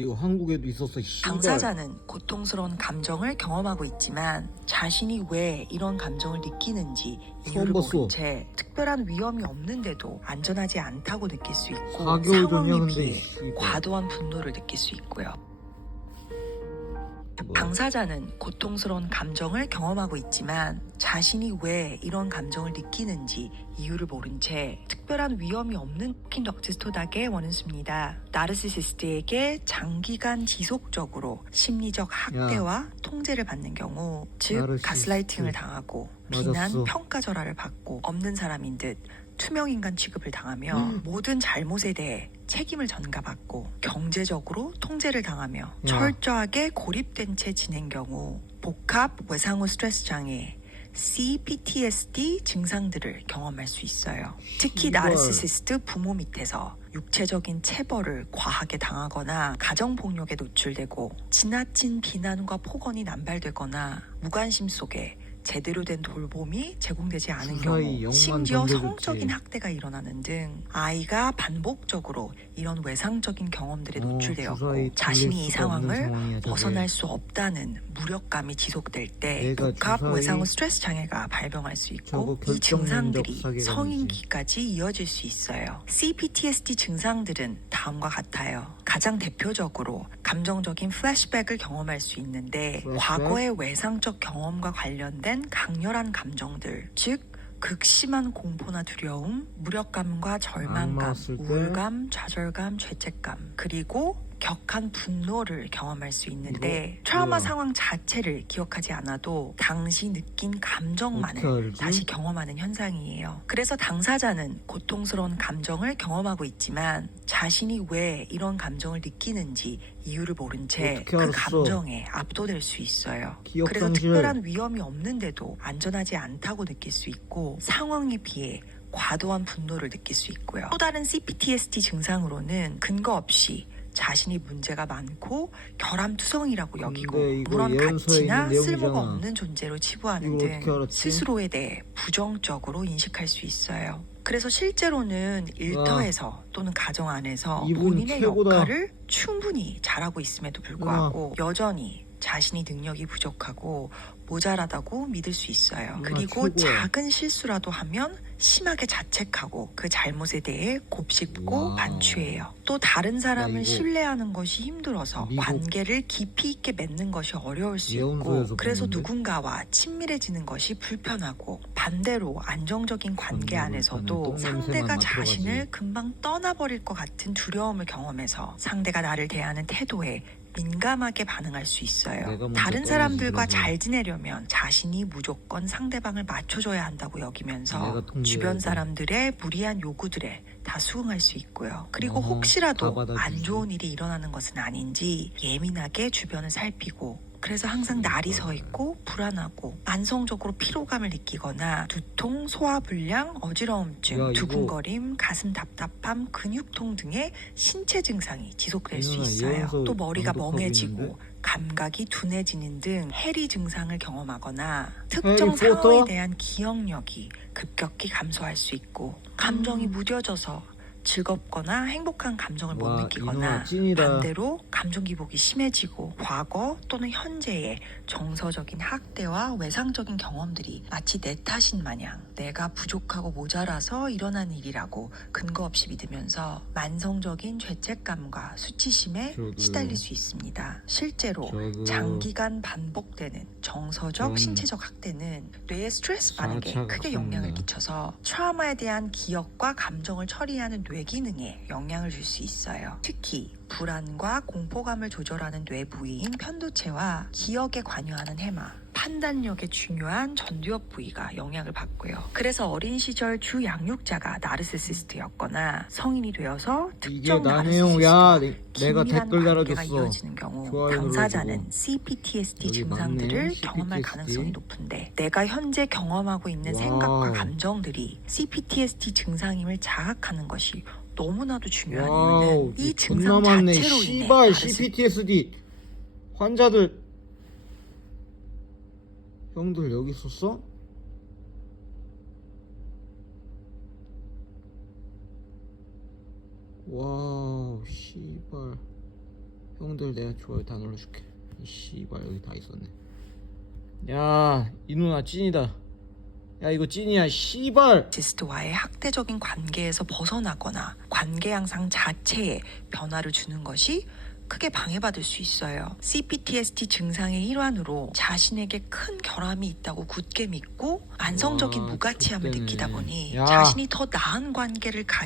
이거 한국에도 있었어. 씨발. 당사자는 고통스러운 감정을 경험하고 있지만 자신이 왜 이런 감정을 느끼는지 이유를 처음 봤어. 모른 채 특별한 위험이 없는데도 안전하지 않다고 느낄 수 있고 4개월 전이야 상황에 근데. 비해 씨발. 과도한 분노를 느낄 수 있고요. 뭐야. 당사자는 고통스러운 감정을 경험하고 있지만 자신이 왜 이런 감정을 느끼는지 이유를 모른 채 특별한 위험이 없는 킹 럭치스토닥의 원은수입니다. 나르시시스트에게 장기간 지속적으로 심리적 학대와 통제를 받는 경우 즉 나르시시스트. 가스라이팅을 당하고 비난, 맞았어. 평가 절하를 받고 없는 사람인 듯 투명 인간 취급을 당하며 음. 모든 잘못에 대해 책임을 전가받고 경제적으로 통제를 당하며 야. 철저하게 고립된 채 지낸 경우 복합 외상후 스트레스 장애 CPTSD 증상들을 경험할 수 있어요. 특히 씨발. 나르시시스트 부모 밑에서 육체적인 체벌을 과하게 당하거나 가정 폭력에 노출되고 지나친 비난과 폭언이 남발되거나 무관심 속에 제대로 된 돌봄이 제공되지 않은 경우 심지어. 성적인 학대가 일어나는 등 아이가 반복적으로 이런 외상적인 경험들에 어, 노출되었고 자신이 이 상황을. 벗어날 수 없다는 무력감이 지속될 때 복합 주사위 외상 후 스트레스 장애가 발병할 수 있고 이 증상들이. 성인기까지 이어질 수 있어요. CPTSD 증상들은 다음과 같아요. 가장 대표적으로 감정적인 플래시백을 경험할 수 있는데 플래시백? 과거의 외상적 경험과 관련된 강렬한 감정들, 즉 극심한 공포나 두려움, 무력감과 절망감? 우울감, 좌절감, 죄책감, 그리고 격한 분노를 경험할 수 있는데 이거 트라우마 뭐야? 상황 자체를 기억하지 않아도 당시 느낀 감정만을? 다시 경험하는 현상이에요. 그래서 당사자는 고통스러운 감정을 경험하고 있지만 자신이 왜 이런 감정을 느끼는지 이유를 모른 채 그? 감정에 압도될 수 있어요. 그래서. 특별한 위험이 없는데도 안전하지 않다고 느낄 수 있고 상황에 비해 과도한 분노를 느낄 수 있고요. 또 다른 CPTSD 증상으로는 근거 없이 자신이 문제가 많고 결함투성이라고 여기고 물론 가치나 쓸모가. 없는 존재로 치부하는 등? 스스로에 대해 부정적으로 인식할 수 있어요. 그래서 실제로는 일터에서 또는 가정 안에서 본인의 최고다. 역할을 충분히 잘하고 있음에도 불구하고 여전히 자신이 능력이 부족하고 모자라다고 믿을 수 있어요. 누나 그리고 최고야. 작은 실수라도 하면 심하게 자책하고 그 잘못에 대해 곱씹고 와우. 반추해요. 또 다른 야, 사람을 이거 신뢰하는 것이 힘들어서 미국 관계를 깊이 있게 맺는 것이 어려울 수 있고 예언서에서 그래서 봤는데? 누군가와 친밀해지는 것이 불편하고 반대로 안정적인 관계 안에서도 상대가 맡아가지. 자신을 금방 떠나버릴 것 같은 두려움을 경험해서 상대가 나를 대하는 태도에 민감하게 반응할 수 있어요. 다른 사람들과. 잘 지내려면 자신이 무조건 상대방을 맞춰줘야 한다고 여기면서 주변 돼. 사람들의 무리한 요구들에 다 수긍할 수 있고요. 그리고 어허, 혹시라도. 안 좋은 일이 일어나는 것은 아닌지 예민하게 주변을 살피고 그래서 항상 날이 서 있고 불안하고 만성적으로 피로감을 느끼거나 두통, 소화불량, 야, 어지러움증, 이거- 두근거림, 가슴 답답함, 근육통 등의 신체 증상이 지속될 수 있어요. 또 머리가 멍해지고? 감각이 둔해지는 등 해리 증상을 경험하거나 특정? 상황에 대한 기억력이 급격히 감소할 수 있고 감정이 음. 무뎌져서 즐겁거나 행복한 감정을 못 와, 이 느끼거나 찐이다. 반대로 감정 기복이 심해지고 과거 또는 현재의 정서적인 학대와 외상적인 경험들이 마치 내 탓인 마냥 내가 부족하고 모자라서 일어난 일이라고 근거 없이 믿으면서 만성적인 죄책감과 수치심에 저거. 시달릴 수 있습니다. 실제로 저거. 장기간 반복되는 정서적, 좀 신체적 학대는 뇌의 스트레스 반응에 크게 영향을 큽니다. 끼쳐서 트라우마에 대한 기억과 감정을 처리하는 뇌 기능에 영향을 줄 수 있어요. 특히 불안과 공포감을 조절하는 뇌 부위인 편도체와 기억에 관여하는 해마, 판단력에 중요한 전두엽 부위가 영향을 받고요. 그래서 어린 시절 주 양육자가 나르시시스트였거나 성인이 되어서 특정 내- 내가 댓글 관계가. 이어지는 경우 당사자는 눌러주고. CPTSD 증상들을 맞네, 경험할 CPTSD. 가능성이 높은데 내가 현재 경험하고 있는 와우. 생각과 감정들이 CPTSD 증상임을 자각하는 것이 너무나도 중요한 와우, 이유는 이이 증상. 자체로 인해 CPTSD 환자들 형들 여기 있었어? 와우 씨발. 형들 내가 좋아요 다 눌러줄게. 이 씨발 여기 다 있었네. 야 이 누나 찐이다. 야 이거 찐이야 씨발. 나르시스트와의 학대적인 관계에서 벗어나거나 관계 양상 자체에 변화를 주는 것이 크게 방해받을 수 있어요. CPTSD 증상의 일환으로 자신에게 큰 결함이 있다고 굳게 믿고 안성적인 와, 무가치함을 족대네. 느끼다 보니 야. 자신이 더 나은 관계를 가